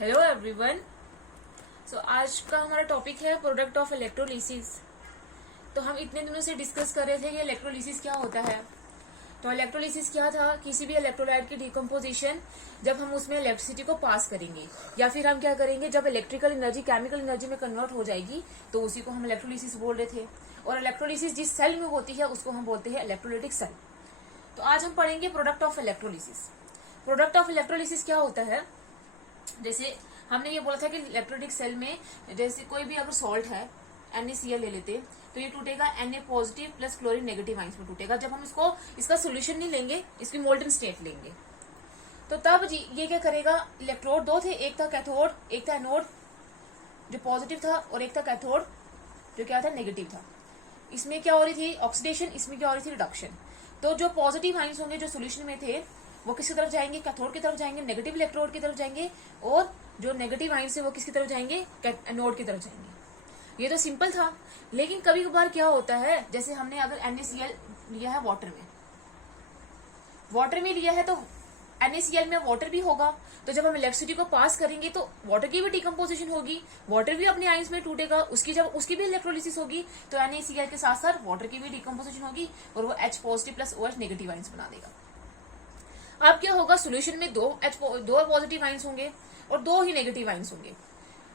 Hello everyone. आज का हमारा टॉपिक है प्रोडक्ट ऑफ इलेक्ट्रोलिसिस। तो हम इतने दिनों से डिस्कस कर रहे थे कि इलेक्ट्रोलिसिस क्या होता है। तो इलेक्ट्रोलिसिस क्या था, किसी भी इलेक्ट्रोलाइट की डिकम्पोजिशन जब हम उसमें इलेक्ट्रिसिटी को पास करेंगे या फिर हम क्या करेंगे, जब इलेक्ट्रिकल एनर्जी केमिकल एनर्जी में कन्वर्ट हो जाएगी तो उसी को हम इलेक्ट्रोलिसिस बोल रहे थे। और इलेक्ट्रोलिसिस जिस सेल में होती है उसको हम बोलते हैं इलेक्ट्रोलाइटिक सेल। तो आज हम पढ़ेंगे product of electrolysis. Product of electrolysis क्या होता है, जैसे हमने ये बोला था कि इलेक्ट्रोलिटिक सेल में जैसे कोई भी अगर सॉल्ट है NaCl ले लेते तो ये टूटेगा Na positive plus chlorine negative ions में टूटेगा। जब हम इसका सोल्यूशन नहीं लेंगे, इसकी मोल्टन स्टेट लेंगे तो तब ये क्या करेगा, इलेक्ट्रोड दो थे, एक था कैथोड एक था एनोड जो पॉजिटिव था और एक था कैथोड जो क्या था नेगेटिव था। इसमें क्या हो रही थी ऑक्सीडेशन, इसमें क्या हो रही थी रिडक्शन। तो जो पॉजिटिव आइंस होंगे जो सोल्यूशन में थे वो किसकी तरफ जाएंगे, कैथोड की तरफ जाएंगे, नेगेटिव इलेक्ट्रोड की तरफ जाएंगे, और जो नेगेटिव आइंस है वो किसकी तरफ जाएंगे, एनोड की तरफ जाएंगे। ये तो सिंपल था। लेकिन कभी कभार क्या होता है, जैसे हमने अगर NaCl लिया है वाटर में लिया है तो NaCl में वाटर भी होगा, तो जब हम इलेक्ट्रिसिटी को पास करेंगे तो वाटर की भी डिकम्पोजिशन होगी, वाटर भी अपने आइंस में टूटेगा, उसकी भी इलेक्ट्रोलिसिस होगी तो NaCl के साथ साथ वाटर की भी डिकम्पोजिशन होगी और वो H positive plus OH negative ions बना देगा। अब क्या होगा, सोल्यूशन में दो पॉजिटिव आइंस होंगे और दो ही नेगेटिव आइंस होंगे।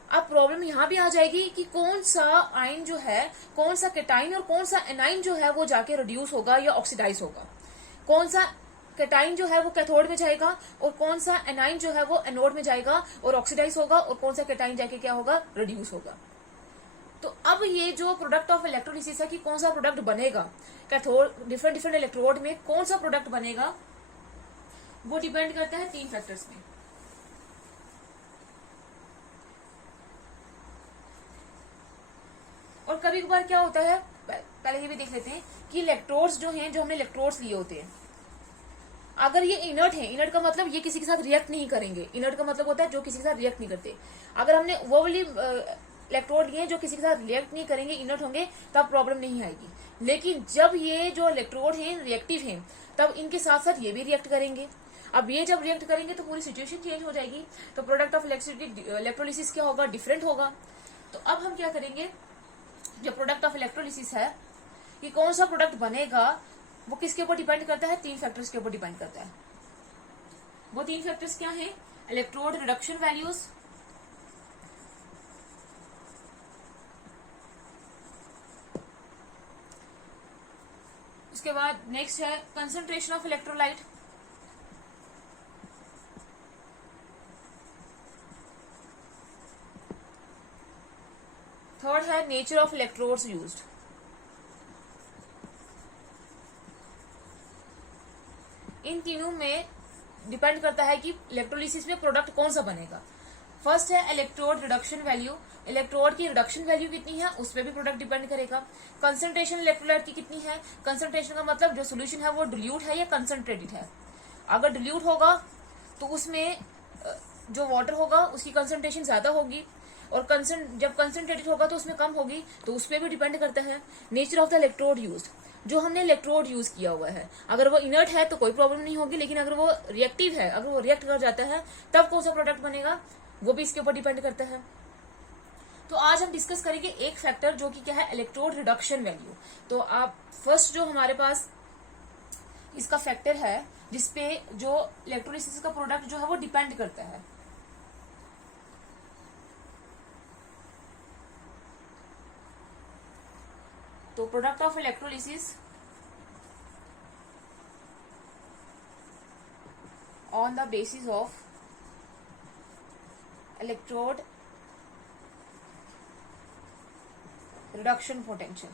अब प्रॉब्लम यहां भी आ जाएगी कि कौन सा आइन जो है, कौन सा कैटाइन और कौन सा एनाइन जो है वो जाके रिड्यूस होगा या ऑक्सीडाइज होगा। कौन सा कैटाइन जो है वो कैथोड में जाएगा और कौन सा एनाइन जो है वो एनोड में जाएगा और ऑक्सीडाइज होगा, और कौन सा कैटाइन जाके क्या होगा, रिड्यूस होगा। तो अब ये जो प्रोडक्ट ऑफ इलेक्ट्रोलिसिस है कि कौन सा प्रोडक्ट बनेगा, कैथोड डिफरेंट इलेक्ट्रोड में कौन सा प्रोडक्ट बनेगा, वो डिपेंड करता है 3 फैक्टर्स में। और कभी कभार क्या होता है, पहले ये भी देख लेते हैं कि इलेक्ट्रोड्स जो हैं, जो हमने इलेक्ट्रोड्स लिए होते हैं, अगर ये इनर्ट है, इनर्ट का मतलब ये किसी के साथ रिएक्ट नहीं करेंगे, इनर्ट का मतलब होता है जो किसी के साथ रिएक्ट नहीं करते। अगर हमने वो वाली इलेक्ट्रोड लिए जो किसी के साथ रिएक्ट नहीं करेंगे, इनर्ट होंगे, तब प्रॉब्लम नहीं आएगी। लेकिन जब ये जो इलेक्ट्रोड हैं रिएक्टिव हैं, तब इनके साथ साथ ये भी रिएक्ट करेंगे। अब ये जब रिएक्ट करेंगे तो पूरी सिचुएशन चेंज हो जाएगी। तो प्रोडक्ट ऑफ इलेक्ट्रोलिसिस क्या होगा, डिफरेंट होगा। तो अब हम क्या करेंगे, जो प्रोडक्ट ऑफ इलेक्ट्रोलिसिस है कि कौन सा प्रोडक्ट बनेगा वो किसके ऊपर डिपेंड करता है, 3 फैक्टर्स के ऊपर डिपेंड करता है। वो 3 फैक्टर्स क्या है, इलेक्ट्रोड रिडक्शन वैल्यूज, उसके बाद नेक्स्ट है कंसंट्रेशन ऑफ इलेक्ट्रोलाइट, थर्ड है नेचर ऑफ इलेक्ट्रोड्स यूज्ड। इन तीनों में डिपेंड करता है कि इलेक्ट्रोलिसिस में प्रोडक्ट कौन सा बनेगा। फर्स्ट है इलेक्ट्रोड रिडक्शन वैल्यू, इलेक्ट्रोड की रिडक्शन वैल्यू कितनी है उस पर भी प्रोडक्ट डिपेंड करेगा। कंसंट्रेशन इलेक्ट्रोलाइट की कितनी है, कंसंट्रेशन का मतलब जो सोल्यूशन है वो डिल्यूट है या कंसंट्रेटेड है। अगर डिल्यूट होगा तो उसमें जो वाटर होगा उसकी कंसंट्रेशन ज्यादा होगी, और जब कंसंट्रेटेड होगा तो उसमें कम होगी, तो उस पर भी डिपेंड करता है। Nature of the electrode used, जो हमने इलेक्ट्रोड यूज किया हुआ है, अगर वो इनर्ट है तो कोई प्रॉब्लम नहीं होगी, लेकिन अगर वो रिएक्टिव है, अगर वो रिएक्ट कर जाता है तब कौन सा प्रोडक्ट बनेगा, वो भी इसके ऊपर डिपेंड करता है। तो आज हम डिस्कस करेंगे एक फैक्टर जो कि क्या है, इलेक्ट्रोड रिडक्शन वैल्यू। तो आप फर्स्ट जो हमारे पास इसका फैक्टर है जिसपे जो इलेक्ट्रोलिसिस का प्रोडक्ट जो है वो डिपेंड करता है, तो product of electrolysis on the basis of electrode reduction potential.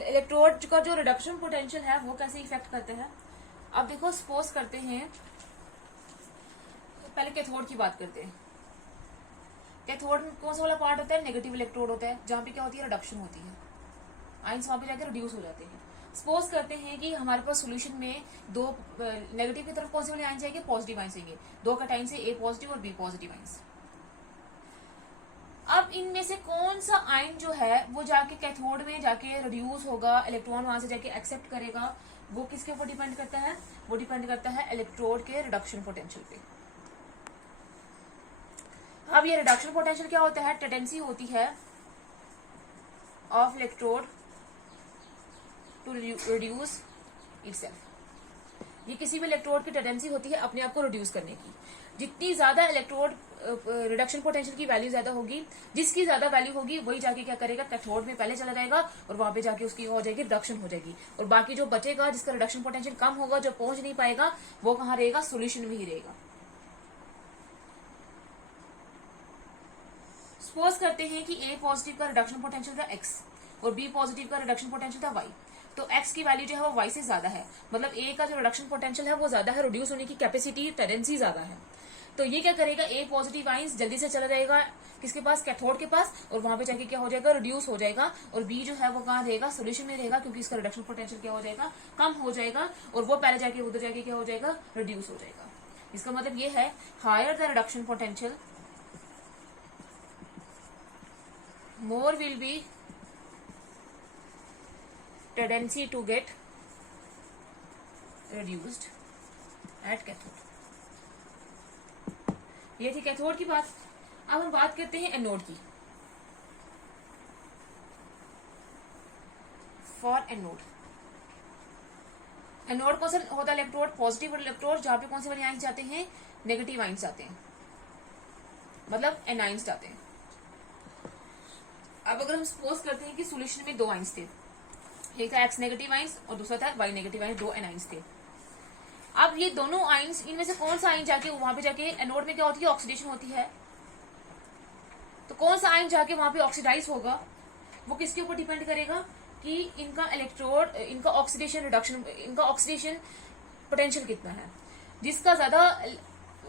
Electrode का जो रिडक्शन पोटेंशियल है वो कैसे इफेक्ट करते हैं। अब देखो, सपोज करते हैं, पहले कैथोड की बात करते हैं। कैथोड में कौन सा वाला पार्ट होता है, नेगेटिव इलेक्ट्रोड होता है, जहां पे क्या होती है, रिडक्शन होती है, आइंस वहां पे जाकर रिड्यूस हो जाते हैं। सपोज करते हैं कि हमारे पास सोल्यूशन में दो नेगेटिव की तरफ कौन से वाले आइंस आएंगे, पॉजिटिव आइंस आएंगे, दो कैटाइन से A पॉजिटिव और B पॉजिटिव आइंस। अब इनमें से कौन सा आयन जो है वो जाके कैथोड में जाके रिड्यूस होगा, इलेक्ट्रॉन वहां से जाके एक्सेप्ट करेगा, वो किसके ऊपर डिपेंड करता है? वो डिपेंड करता है इलेक्ट्रोड के रिडक्शन पोटेंशियल पे। अब ये रिडक्शन पोटेंशियल क्या होता है? टेंडेंसी होती है of electrode to reduce itself. ये किसी भी इलेक्ट्रोड की टेंडेंसी होती है अपने आप को रिड्यूस करने की। जितनी ज्यादा इलेक्ट्रोड रिडक्शन पोटेंशियल की वैल्यू ज्यादा होगी, जिसकी ज्यादा वैल्यू होगी वही जाके क्या करेगा? कैथोड में पहले चला जाएगा और वहां पे जाके उसकी हो जाएगी रिडक्शन हो जाएगी, और बाकी जो बचेगा जिसका रिडक्शन पोटेंशियल कम होगा, जो पहुंच नहीं पाएगा, वो कहाँ रहेगा? सोल्यूशन में ही रहेगा। सपोज करते हैं कि ए पॉजिटिव का रिडक्शन पोटेंशियल था एक्स और बी पॉजिटिव का रिडक्शन पोटेंशियल था वाई। तो एक्स की वैल्यू जो है वो वाई से ज्यादा है, मतलब ए का जो रिडक्शन पोटेंशियल है वो ज्यादा है, रिड्यूस होने की कैपेसिटी टेंडेंसी ज्यादा है। तो ये क्या करेगा? ए पॉजिटिव आइंस जल्दी से चला जाएगा किसके पास? कैथोड के पास, और वहां पे जाके क्या हो जाएगा? रिड्यूस हो जाएगा। और बी जो है वो कहाँ रहेगा? सोल्यूशन में रहेगा, क्योंकि इसका रिडक्शन पोटेंशियल क्या हो जाएगा? कम हो जाएगा, और वो पहले जाके उधर जाके क्या हो जाएगा? रिड्यूस हो जाएगा। इसका मतलब ये है higher the reduction potential more will be tendency to get reduced at cathode। ये थी कैथोड की बात। अब हम बात करते हैं एनोड की। फॉर एनोड, एनोड कौन सा होता है? इलेक्ट्रोड, पॉजिटिव इलेक्ट्रोड, जहां पे कौन से वाले आइंस जाते हैं? नेगेटिव आइंस जाते हैं, मतलब एनाइंस जाते हैं। अब अगर हम सपोज करते हैं कि सॉल्यूशन में दो आइंस थे, एक था एक्स नेगेटिव आइंस और दूसरा था वाई नेगेटिव आइंस, दो एनाइंस थे। अब ये दोनों आइंस, इनमें से कौन सा आइन जाके वहां पे जाके एनोड में क्या होती है? ऑक्सीडेशन होती है। तो कौन सा आइन जाके वहां पे ऑक्सीडाइज होगा, वो किसके ऊपर डिपेंड करेगा? कि इनका इलेक्ट्रोड, इनका ऑक्सीडेशन रिडक्शन, इनका ऑक्सीडेशन पोटेंशियल कितना है। जिसका ज्यादा,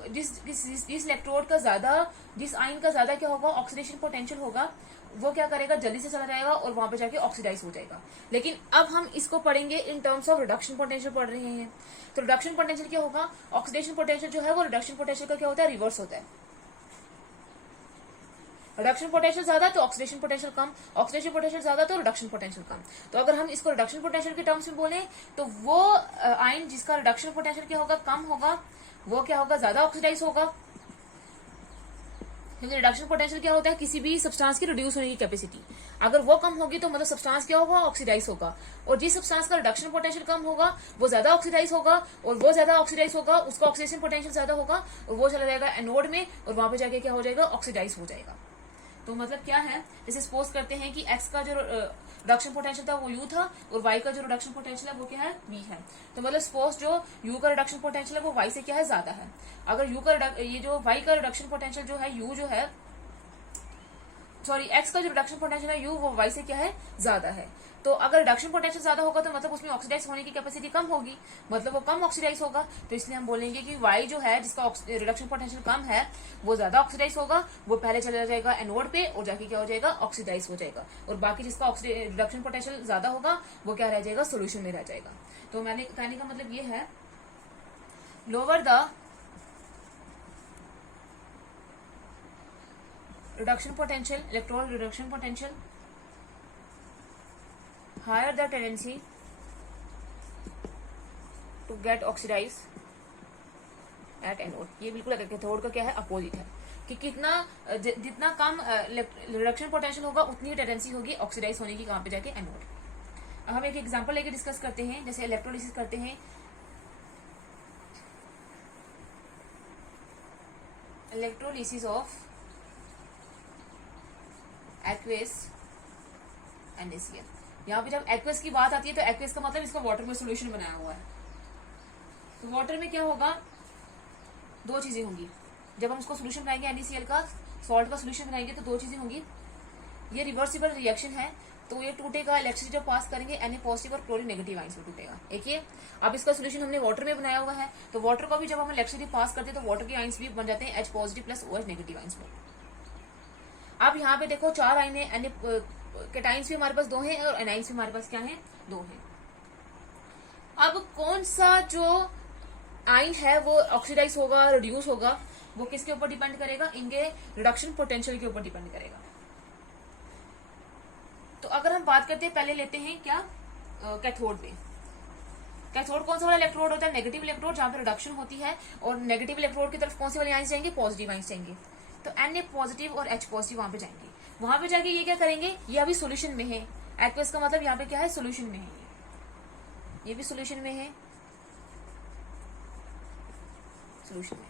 जिस इलेक्ट्रोड का ज्यादा, जिस आइन का ज्यादा क्या होगा? ऑक्सीडेशन पोटेंशियल होगा, वो क्या करेगा? जल्दी से चला जाएगा और वहां पे जाके ऑक्सीडाइज हो जाएगा। लेकिन अब हम इसको पढ़ेंगे in terms of reduction potential पढ़ रहे हैं। तो रिडक्शन पोटेंशियल क्या होगा? ऑक्सीडेशन पोटेंशियल जो है वो रिडक्शन पोटेंशियल का क्या होता है? रिवर्स होता है। रिडक्शन पोटेंशियल ज्यादा तो ऑक्सीडेशन पोटेंशियल कम, ऑक्सीडेशन पोटेंशियल ज्यादा तो रिडक्शन पोटेंशियल कम। तो अगर हम इसको रिडक्शन पोटेंशियल के टर्म्स में बोले तो वो आइन जिसका रिडक्शन पोटेंशियल क्या होगा? कम होगा, वो क्या होगा? ज्यादा ऑक्सीडाइज होगा। क्योंकि रिडक्शन पोटेंशियल क्या होता है? किसी भी सब्सटेंस की रिड्यूस होने की कैपेसिटी। अगर वो कम होगी तो मतलब सब्सटेंस क्या होगा? ऑक्सीडाइज होगा। और जिस सब्सटेंस का रिडक्शन पोटेंशियल कम होगा वो ज्यादा ऑक्सीडाइज होगा, और वो ज्यादा ऑक्सीडाइज होगा, उसका ऑक्सीडेशन पोटेंशियल ज्यादा होगा, और वो चला जाएगा एनोड में, और वहां पे जाके क्या हो जाएगा? ऑक्सीडाइज हो जाएगा। तो मतलब क्या है? जैसे सपोज करते हैं कि एक्स का जो रिडक्शन पोटेंशियल था वो यू था, और वाई का जो रिडक्शन पोटेंशियल है वो क्या है? वी है। तो मतलब सपोज जो यू का रिडक्शन पोटेंशियल है वो वाई से क्या है? ज्यादा है। अगर यू का ये जो वाई का रिडक्शन पोटेंशियल जो है, यू जो है, सॉरी एक्स का जो रिडक्शन पोटेंशियल है यू, वो वाई से क्या है? ज्यादा है। तो अगर रिडक्शन पोटेंशियल ज्यादा होगा तो मतलब उसमें ऑक्सीडाइज होने की कैपेसिटी कम होगी, मतलब वो कम ऑक्सीडाइज होगा। तो इसलिए हम बोलेंगे कि वाई जो है, जिसका रिडक्शन पोटेंशियल कम है, वो ज्यादा ऑक्सीडाइज होगा, वो पहले चला जाएगा एनोड पे और जाके क्या हो जाएगा? ऑक्सीडाइज हो जाएगा। और बाकी जिसका रिडक्शन पोटेंशियल ज्यादा होगा वो क्या रह जाएगा? सोल्यूशन में रह जाएगा। तो मैंने कहने का मतलब ये है, lower the reduction potential, electron reduction potential, higher the tendency to get oxidized at anode। ये बिल्कुल कैथोड का क्या है? अपोजिट है कि कितना जितना कम रिडक्शन पोटेंशियल होगा उतनी टेंडेंसी होगी ऑक्सीडाइज होने की, कहां पे जाके? एनोड। अब हम एक एग्जांपल लेके डिस्कस करते हैं। जैसे इलेक्ट्रोलिसिस करते हैं, इलेक्ट्रोलिसिस ऑफ एक्वेस NaCl। यहाँ पे जब एक्वेस की बात आती है तो एक्वेस का मतलब इसका वाटर में सोल्यूशन बनाया हुआ है। तो वाटर में क्या होगा? दो चीजें होंगी। जब हम उसको सोल्यूशन बनाएंगे NaCl का, सॉल्ट का सोल्यूशन बनाएंगे तो दो चीजें होंगी। ये रिवर्सिबल रिएक्शन है, तो ये टूटेगा, इलेक्ट्रिसिटी जब पास करेंगे Na पॉजिटिव और क्लोरीन नेगेटिव आइंस में टूटेगा। एक ये, अब इसका सोल्यूशन हमने वाटर में बनाया हुआ है, तो वाटर को भी जब हम इलेक्ट्रिसिटी पास करते हैं तो वाटर के आइंस भी बन जाते हैं H positive plus OH negative ions में। अब यहाँ पे देखो चार आइन है, कैटाइंस भी हमारे पास दो हैं और एनाइंस भी हमारे पास क्या है? दो हैं। अब कौन सा जो आइन है वो ऑक्सीडाइज होगा, रिड्यूस होगा, वो किसके ऊपर डिपेंड करेगा? इनके रिडक्शन पोटेंशियल के ऊपर डिपेंड करेगा। तो अगर हम बात करते हैं, पहले लेते हैं क्या? कैथोड पे। कैथोड कौन सा वाला इलेक्ट्रोड होता है? नेगेटिव इलेक्ट्रोड, जहां पे रिडक्शन होती है, और नेगेटिव इलेक्ट्रोड की तरफ कौन से वाले आइंस जाएंगे? पॉजिटिव आइंस जाएंगे। तो Na पॉजिटिव और H पॉजिटिव वहां पे जाएंगे। वहां पे जाके ये क्या करेंगे? ये अभी सोल्यूशन में है। एक्वस का मतलब यहाँ पे क्या है? सोल्यूशन में है। ये भी सोल्यूशन में है, सोल्यूशन में।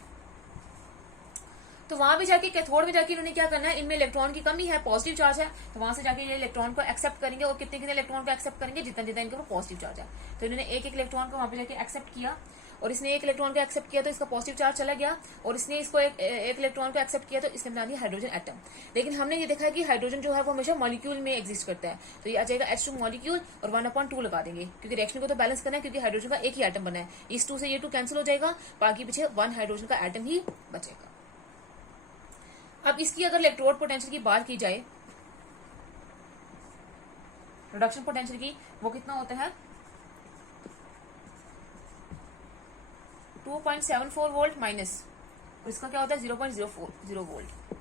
तो वहां पे जाके कैथोड में जाके इन्होंने क्या करना है? इनमें इलेक्ट्रॉन की कमी है, पॉजिटिव चार्ज है, तो वहां से जाके ये इलेक्ट्रॉन को एक्सेप्ट करेंगे, और कितने कितने इलेक्ट्रॉन को एक्सेप्ट करेंगे? जितना जितना इनके ऊपर पॉजिटिव चार्ज है। तो इन्होंने एक एक इलेक्ट्रॉन को वहां पे जाके एक्सेप्ट किया, और इसने एक इलेक्ट्रॉन को एक्सेप्ट किया तो इसका पॉजिटिव चार्ज चला गया, और इसने इसको एक इलेक्ट्रॉन को एक्सेप्ट किया तो इसने बना दिया हाइड्रोजन एटम। लेकिन हमने ये देखा है कि हाइड्रोजन जो है वो हमेशा मॉलिक्यूल में एग्जिस्ट करता है। तो ये आ जाएगा H2 मॉलिक्यूल, और 1/2 लगा देंगे, क्योंकि रिएक्शन को तो बैलेंस करना है, क्योंकि हाइड्रोजन का एक ही एटम बना है। इस 2 से ये 2 कैंसिल हो जाएगा, बाकी पीछे 1 हाइड्रोजन का एटम ही बचेगा। अब इसकी अगर इलेक्ट्रोड पोटेंशियल की बात की जाए, रिडक्शन पोटेंशियल की, वो कितना होता है? 2.74 वोल्ट माइनस, इसका क्या होता है? 0.040 वोल्ट।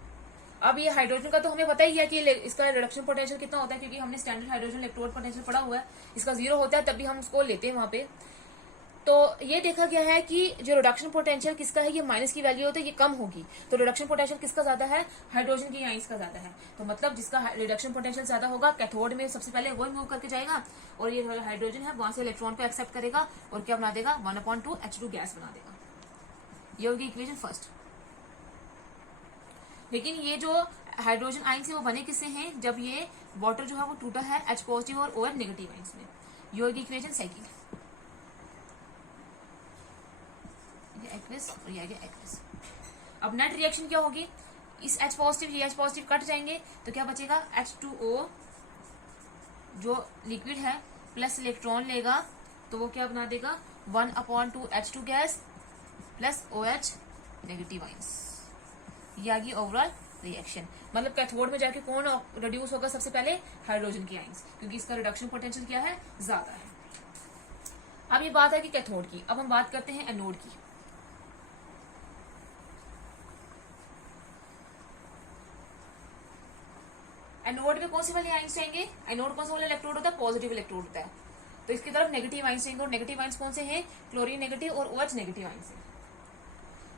अब ये हाइड्रोजन का तो हमें पता ही है कि इसका रिडक्शन पोटेंशियल कितना होता है, क्योंकि हमने स्टैंडर्ड हाइड्रोजन इलेक्ट्रोड पोटेंशियल पढ़ा हुआ है। इसका 0 होता है, तभी हम उसको लेते हैं वहां पे। तो ये देखा गया है कि जो रिडक्शन पोटेंशियल किसका है, ये माइनस की वैल्यू होती है, ये कम होगी। तो रिडक्शन पोटेंशियल किसका ज्यादा है? हाइड्रोजन की आइंस का ज्यादा है। तो मतलब जिसका रिडक्शन पोटेंशियल ज्यादा होगा, कैथोड में सबसे पहले वो मूव करके जाएगा, और ये वाला हाइड्रोजन है वहां से इलेक्ट्रॉन को एक्सेप्ट करेगा, और क्या बना देगा? 1/2 H2 गैस बना देगा। ये होगी इक्वेशन फर्स्ट। लेकिन ये जो हाइड्रोजन आइंस है वो बने किससे हैं? जब ये वाटर जो है वो टूटा है H पॉजिटिव और OH नेगेटिव आइंस में। ये होगी इक्वेशन सेकंड। एक्विस और ये आ गया एक्विस। अब नेट रिएक्शन क्या होगी? इस H पॉजिटिव, ये H पॉजिटिव कट जाएंगे, तो क्या बचेगा? H2O जो लिक्विड है प्लस इलेक्ट्रॉन लेगा, तो वो क्या बना देगा? 1/2 H2 gas plus OH negative ions. ये आ गई ओवरऑल रिएक्शन। मतलब कैथोड में जाके कौन रिड्यूस होगा? सबसे पहले हाइड्रोजन की आइंस, क्योंकि इसका रिडक्शन पोटेंशियल क्या है? ज्यादा है। अब ये बात है कि कैथोड की। अब हम बात करते हैं एनोड की। एनोड में कौन सी वाली आइंस जाएंगे? एनोड कौन सा वाला इलेक्ट्रोड होता है? पॉजिटिव इलेक्ट्रोड होता है, तो इसकी तरफ नेगेटिव आइंस जाएंगे। और नेगेटिव आइंस कौन से हैं? क्लोरीन नेगेटिव और OH नेगेटिव आइंस है।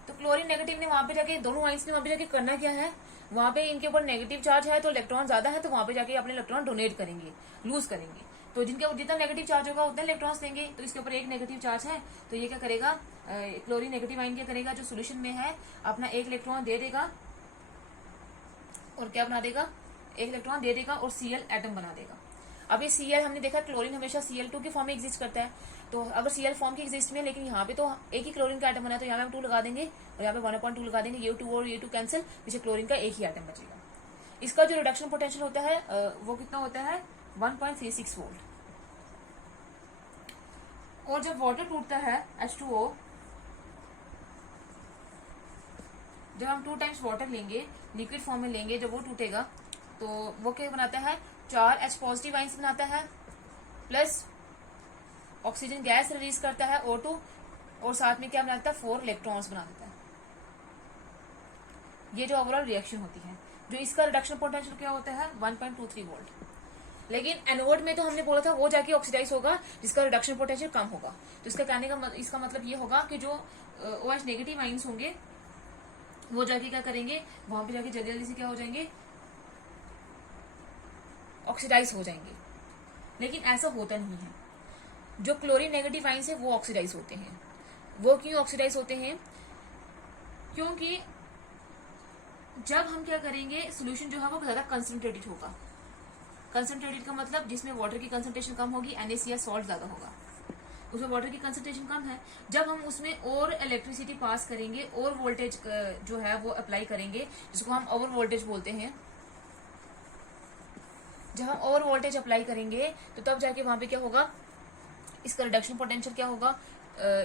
तो क्लोरीन नेगेटिव ने वहां पे जाके, दोनों आइंस ने वहां पे जाके करना क्या है? वहां पे इनके ऊपर नेगेटिव चार्ज है, तो इलेक्ट्रॉन ज्यादा है, तो वहां पे जाके अपने इलेक्ट्रॉन डोनेट करेंगे, लूज करेंगे। तो जिनके ऊपर जितना नेगेटिव चार्ज होगा उतना इलेक्ट्रॉन्स देंगे। तो इसके ऊपर एक नेगेटिव चार्ज है, तो ये क्या करेगा? क्लोरीन नेगेटिव आइन क्या करेगा? जो सोल्यूशन में है अपना एक इलेक्ट्रॉन दे देगा, और क्या बना देगा? एक इलेक्ट्रॉन दे देगा और Cl एटम बना देगा। अब ये Cl हमने देखा क्लोरीन हमेशा Cl2 के फॉर्म में एग्जिस्ट करता है, तो अगर Cl फॉर्म की एग्जिस्ट में, लेकिन यहाँ पे तो एक ही क्लोरीन का एटम बना है, तो यहाँ पे हम 2 लगा देंगे, और यहाँ पे 1/2 लगा देंगे। ये 2 और ये 2 कैंसिल, पीछे क्लोरीन का एक ही एटम बचेगा। इसका जो रिडक्शन पोटेंशियल होता है वो कितना होता है? 1.36 वोल्ट। और जब वाटर टूटता है H2O, जब हम 2 टाइम्स वाटर लेंगे, लिक्विड फॉर्म में लेंगे, जब वो टूटेगा तो वो क्या बनाता है? 4 H पॉजिटिव आइंस बनाता है, प्लस ऑक्सीजन गैस रिलीज करता है O2, और साथ में क्या बनाता है? 4 इलेक्ट्रॉन्स बना देता है। ये जो ओवरऑल रिएक्शन होती है, जो इसका रिडक्शन पोटेंशियल क्या होता है? 1.23 वोल्ट। लेकिन एनोड में तो हमने बोला था वो जाके ऑक्सीडाइज होगा, जिसका रिडक्शन पोटेंशियल कम होगा। तो इसका कहने का इसका मतलब ये होगा कि जो OH नेगेटिव आइंस होंगे वो जाके क्या करेंगे? वहां पे जाके जल्दी जल्दी से क्या हो जाएंगे? ऑक्सीडाइज हो जाएंगे। लेकिन ऐसा होता नहीं है। जो क्लोरीन नेगेटिव आइंस है वो ऑक्सीडाइज होते हैं। वो क्यों ऑक्सीडाइज होते हैं? क्योंकि जब हम क्या करेंगे, सोल्यूशन जो है वो ज्यादा कंसंट्रेटेड होगा। कंसंट्रेटेड का मतलब जिसमें वाटर की कंसंट्रेशन कम होगी, NaCl सॉल्ट ज्यादा होगा, उसमें वाटर की कंसंट्रेशन कम है। जब हम उसमें और इलेक्ट्रिसिटी पास करेंगे और वोल्टेज जो है वो अप्लाई करेंगे, जिसको हम ओवर वोल्टेज बोलते हैं, जब हम ओवर वोल्टेज अप्लाई करेंगे तो तब जाके वहां पे क्या होगा? इसका रिडक्शन पोटेंशियल क्या होगा?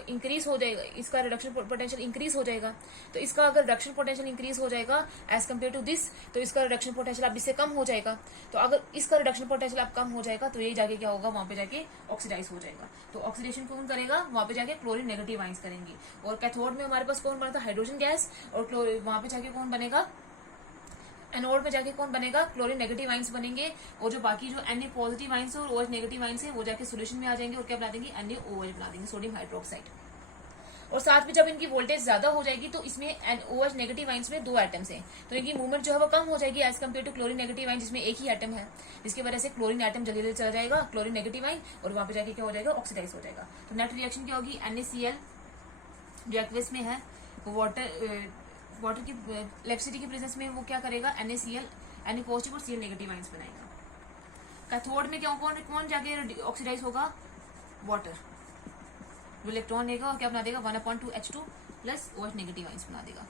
इंक्रीज हो जाएगा। इसका रिडक्शन पोटेंशियल इंक्रीज हो जाएगा। तो इसका अगर रिडक्शन पोटेंशियल इंक्रीज हो जाएगा एज कम्पेयर टू दिस, तो इसका रिडक्शन पोटेंशियल अब इससे कम हो जाएगा। तो अगर इसका रिडक्शन पोटेंशियल अब कम हो जाएगा तो ये जाके क्या होगा? वहां पे जाके ऑक्सीडाइज हो जाएगा। तो ऑक्सीडेशन कौन करेगा? वहां पे जाके क्लोरीन नेगेटिव आइंस करेंगे। और कैथोड में हमारे पास कौन बनता है? Hydrogen gas. और वहां पे जाके कौन बनेगा? एनोड में जाके कौन बनेगा, क्लोरीन नेगेटिव आइंस बनेंगे, और जो बाकी जो Na पॉजिटिव आइंस और OH नेगेटिव आइंस है वो जाके सोल्यूशन में आ जाएंगे और क्या बना देंगे, NaOH बना देंगे, सोडियम हाइड्रोक्साइड। और साथ में जब इनकी वोल्टेज ज्यादा हो जाएगी तो इसमें OH नेगेटिव आइंस में 2 एटम्स हैं, तो इनकी मूवमेंट जो है वो कम हो जाएगी as compare to chlorine negative ion जिसमें एक ही एटम है, जिसकी वजह से क्लोरीन एटम जल्दी जल्दी चला जाएगा, क्लोरीन नेगेटिव आइन, और वहां पे जाके क्या हो जाएगा, ऑक्सीडाइज हो जाएगा। तो नेट रिएक्शन क्या होगी, NaCl जो एक्वेस में है वो वाटर की इलेक्ट्रिसिटी की प्रेजेंस में वो क्या करेगा, NaCl Na पॉजिटिव और Cl नेगेटिव आइंस बनाएगा। कैथोड में क्या कौन जाके ऑक्सीडाइज होगा, वाटर, जो इलेक्ट्रॉन लेगा और क्या बना देगा, 1/2H2 plus OH negative ions बना देगा।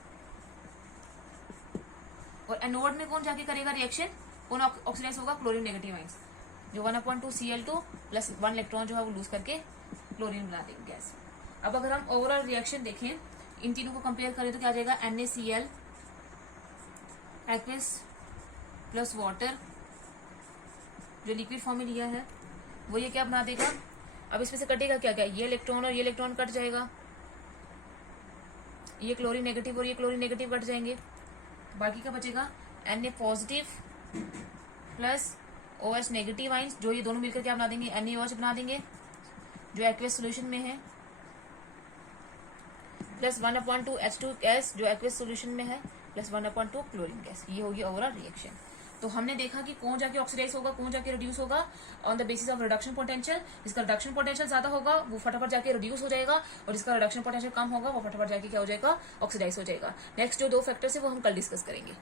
और एनोड में कौन जाके करेगा रिएक्शन, कौन ऑक्सीडाइज होगा, क्लोरीन नेगेटिव आइंस, जो 1/2Cl2 प्लस 1 इलेक्ट्रॉन जो है वो लूज करके क्लोरीन बना देंगे गैस। अब अगर हम ओवरऑल रिएक्शन देखें, इन तीनों को कंपेयर करें तो क्या आ जाएगा, NaCl एक्विस प्लस वाटर जो लिक्विड फॉर्म में लिया है वो ये क्या बना देगा। अब इसमें से कटेगा क्या क्या, ये इलेक्ट्रॉन और ये इलेक्ट्रॉन कट जाएगा, ये क्लोरीन नेगेटिव और ये क्लोरीन नेगेटिव कट जाएंगे, बाकी का बचेगा Na positive plus OH negative ions, जो ये दोनों मिलकर क्या बना देंगे, NaOH बना देंगे जो एक्वेस सोल्यूशन में है, प्लस 1/2H2 गैस जो एक्वेस सोल्यूशन में है, प्लस 1/2 क्लोरीन गैस। ये होगी ओवरऑल रिएक्शन। तो हमने देखा कि कौन जाके ऑक्सीडाइज होगा, कौन जाके रिड्यूस होगा on the basis of reduction potential. जिसका रिडक्शन पोटेंशियल ज्यादा होगा वो फटाफट जाके रिड्यूस हो जाएगा, और जिसका रिडक्शन पोटेंशियल कम होगा वो फटाफट जाके क्या हो जाएगा, ऑक्सीडाइज हो जाएगा। नेक्स्ट जो 2 फैक्टर्स है वो हम कल डिस्कस करेंगे।